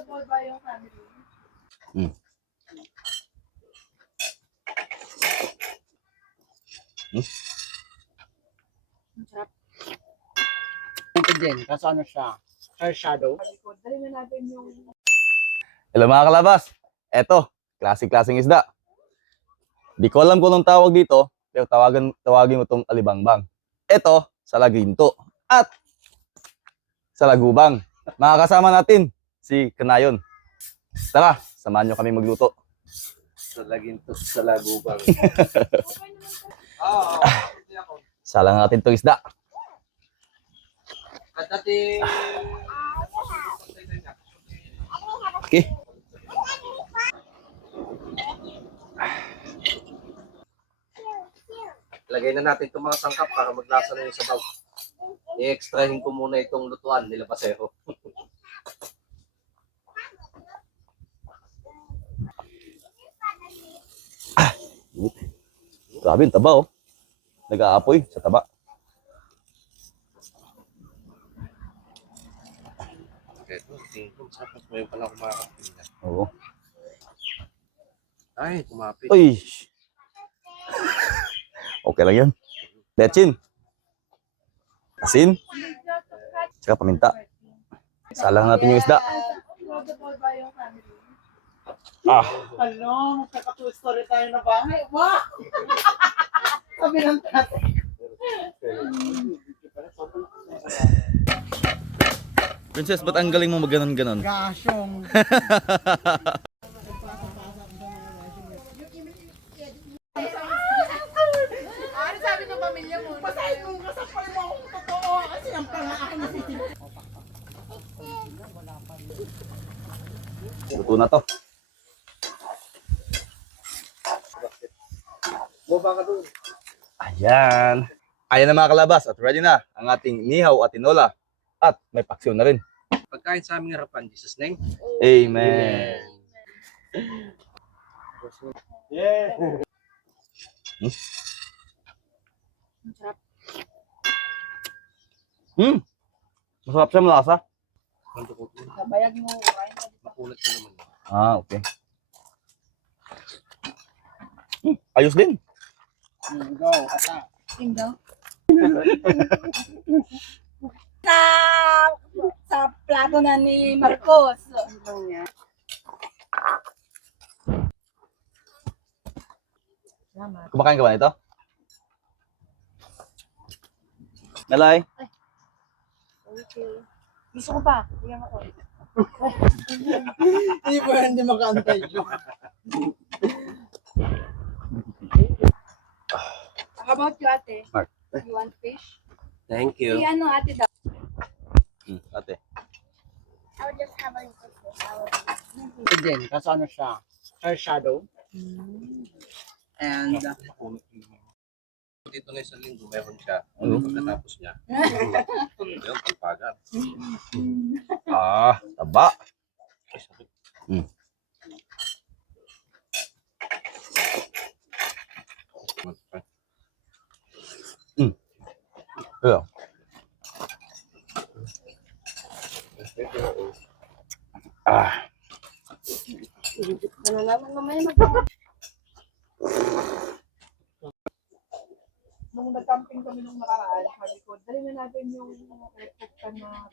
Affordable ba yung family? Hmm. Sarap. Ito din, kasi ano siya, hair shadow. Dali na natin yung... Hello mga kalabas. Eto, klaseng-klaseng isda. Di ko alam kung anong tawag dito, pero tawagin mo itong alibangbang. Eto, salaginto. At sa lagubang. Makakasama natin si Kanayon. Tara, samahan nyo kami magluto. Salaginto sa lagubang. Salang natin itong isda. At dati... Okay. Lagay na natin itong mga sangkap para maglasa na yung sabaw. I-extrahin ko muna itong lutuan nila Pasero. Grabe, yung taba oh. Nag-aapoy sa taba. Ito, tingin ko, sapat mo yung pala kumakapin na. Oo. Ay, kumapit. Uy! Okay lang yan. Betchin. Asin. Tsaka paminta. Salang natin yung isda. Affordable ba yung family? Ah. Ano, magkaka-two story tayo na bahay. Wow! Sabi ng tatay. Princess, ba't ang galing mo mag-ganon-ganon? Gasyong. Ano sabi ng pamilya mo? Basahin mo kasapal mo akong totoo. Kasi ang pangalan na si Tito. Luto na to. Baba ka doon. Ayan. Ayan na mga kalabas at ready na ang ating nihaw at tinola. At may paksiw na rin. Pagkain sa aming harapan, Jesus name. Amen. Yeah. Sarap. Masarap siya, malasa. Kabayag mo. Kain ka dito. Makulat ka naman. Ah, okay. Ayos din. Go, ata. Tinggaw. Sa plato na ni Marcos. Kumakain ka ba nito? Nalay? Gusto ko pa. Bigyan ako. Hindi ba hindi makaantay yun? How about you, ate? Mark. You want fish? Thank you. Ano, ate daw? Ate. I'll just have a little bit. Ito din, kasi ano siya, hair shadow. And Dito na isang linggo, meron siya. Ano? Pagkatapos niya. Yung pagpagat. Ah, taba. Yeah. Ah. Ano naman mamaya Nung nag-camping kami nung nakaraan, sabi ko, dali na natin yung electric pan na